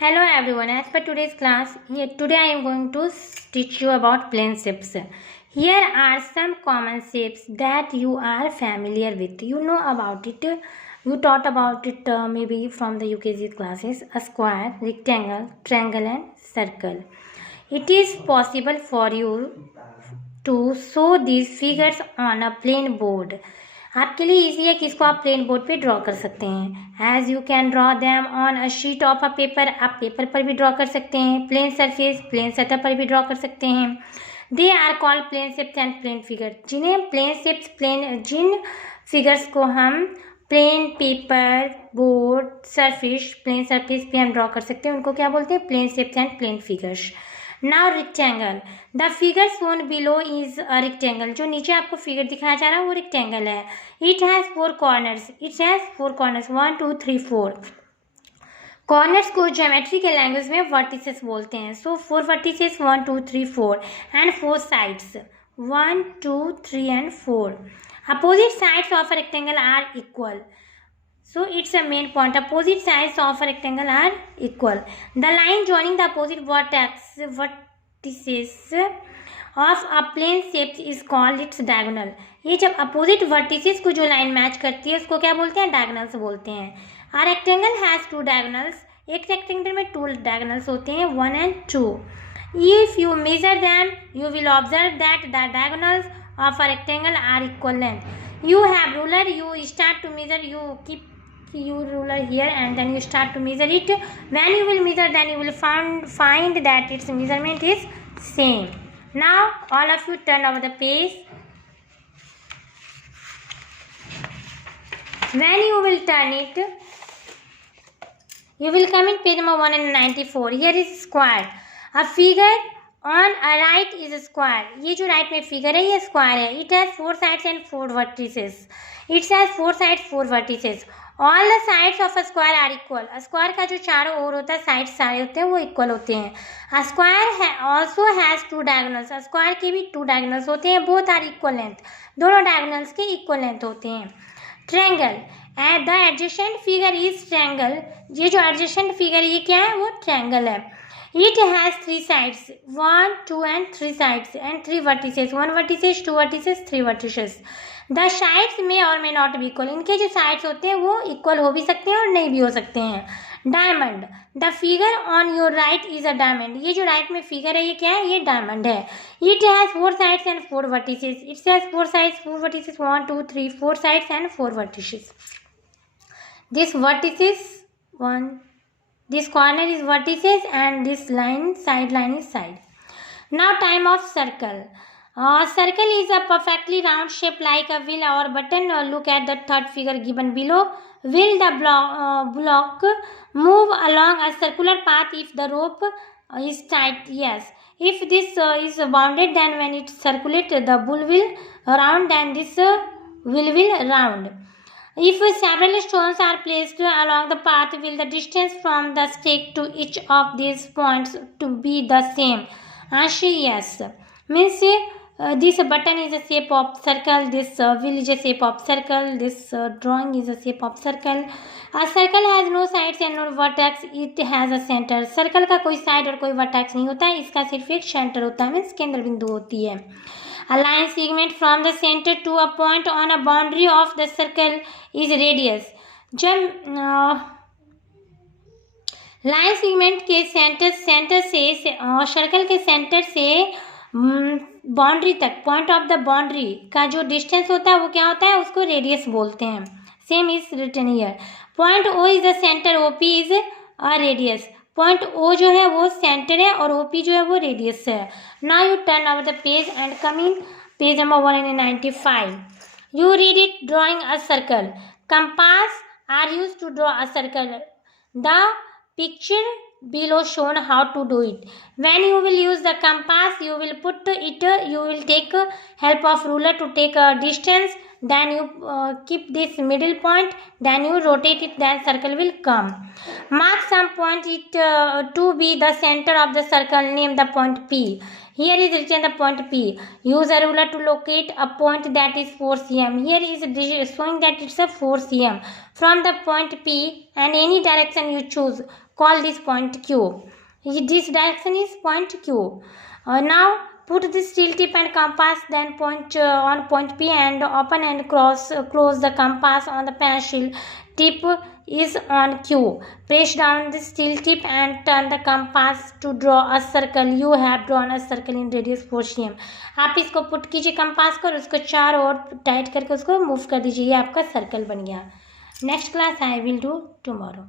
Hello everyone, as per today's class, today I am going to teach you about plane shapes. Here are some common shapes that you are familiar with. You know about it, you taught about it maybe from the UKG classes, a square, rectangle, triangle and circle. It is possible for you to show these figures on a plain board. आपके लिए easy है कि इसको आप plane board पे draw कर सकते हैं. As you can draw them on a sheet of a paper. आप पेपर पर भी ड्रॉ कर सकते हैं. प्लेन सरफेस, प्लेन सतह पर भी ड्रॉ कर सकते हैं. They are called plane shapes and plane figure. जिन्हें प्लेन शेप्स जिन फिगर्स को हम plane paper, board, surface, plane surface पे हम ड्रॉ कर सकते हैं, उनको क्या बोलते हैं? Plane shapes and plane figures. Now rectangle. The figure shown below is a rectangle. जो नीचे आपको फिगर दिखाया जा रहा है वो रेक्टेंगल है. It has 4 corners. 1 2 3 4. कॉर्नर्स को ज्योमेट्री के लैंग्वेज में वर्टिसेस बोलते हैं. So 4 vertices 1 2 3 4 and 4 sides 1 2 3 and 4. Opposite sides of a rectangle are equal. So it's a main point. Opposite sides of a rectangle are equal. The line joining the opposite vertices of a plane shape is called its diagonal. ये जब opposite vertices को जो line match करती है उसको क्या बोलते हैं? diagonals बोलते हैं. A rectangle has 2 diagonals. एक rectangle में 2 diagonals होते हैं, 1 and 2. If you measure them, you will observe that the diagonals of a rectangle are equal length. You have ruler. You start to measure. You keep your ruler here and then you start to measure it. When you will measure, then you will find that its measurement is same. Now all of you turn over the page. When you will turn it, you will come in page number 194. Here is square. A figure on a right is a square. ये जो right में figure है ये square है. It has 4 sides and 4 vertices. It has 4 sides, 4 vertices. All the sides of a square are equal. A square का जो चारों ओर होता है, साइड सारे होते हैं वो इक्वल होते हैं. A square also has 2 diagonals. A square के भी 2 diagonals होते हैं. Both are equal length. दोनों diagonals के equal length होते हैं. Triangle. The adjacent figure is triangle. ये जो adjacent figure ये क्या है? वो triangle है. It has 3 sides, 1 2 and 3 sides and 3 vertices, 1 vertices, 2 vertices, 3 vertices. The sides may or may not be equal. इनके जो sides होते हैं वो equal हो भी सकते हैं और नहीं भी हो सकते हैं. Diamond. The figure on your right is a diamond. ये जो right में figure है ये क्या है? ये diamond है. It has 4 sides and 4 vertices. It has 4 sides, 4 vertices, 1 2 3 4 sides and 4 vertices. This corner is vertices and this side line is side. Now time of circle. Circle is a perfectly round shape like a wheel or button. Look at the third figure given below. Will the block move along a circular path if the rope is tight? Yes. If this is bounded, then when it circulates, the ball will round and this wheel will round. If several stones are placed along the path, will the distance from the stake to each of these points to be the same? Answer yes. Means this button is a shape of circle, this wheel is a shape of circle, this drawing is a shape of circle. A circle has no sides and no vertex, it has a center. Circle का कोई side और कोई vertex नहीं होता है, इसका सिर्फ एक center होता है, means केंद्र बिंदु होती है. A line segment from the center to a point on a boundary of the circle is radius. जब लाइन सेगमेंट के सेंटर से सर्कल के सेंटर से बाउंड्री तक, पॉइंट ऑफ द बाउंड्री का जो डिस्टेंस होता है वो क्या होता है? उसको रेडियस बोलते हैं. Same is written here. Point O is the centre, OP is a radius. Point O जो है वो सेंटर है और ओपी जो है वो रेडियस है. Now you turn over the page and come in page number 195. You read it. Drawing a circle. Compass are used to draw a circle. The picture below shown how to do it. When you will use the compass, you will take help of ruler to take a distance, then you keep this middle point, then you rotate it, then circle will come. Mark some point it to be the center of the circle. Name the point P. Here is written the point P. Use a ruler to locate a point that is 4 cm. Here is showing that it's a 4 cm from the point P and any direction you choose. call this point Q. This direction is point Q. Now put the steel tip and compass then point on point P and open and close the compass on the pencil tip is on Q. Press down the steel tip and turn the compass to draw a circle. You have drawn a circle in radius 4 cm. आप इसको put कीजिए compass को और उसको चारों ओर tight करके उसको move कर दीजिए. ये आपका सर्कल बन गया. Next class I will do tomorrow.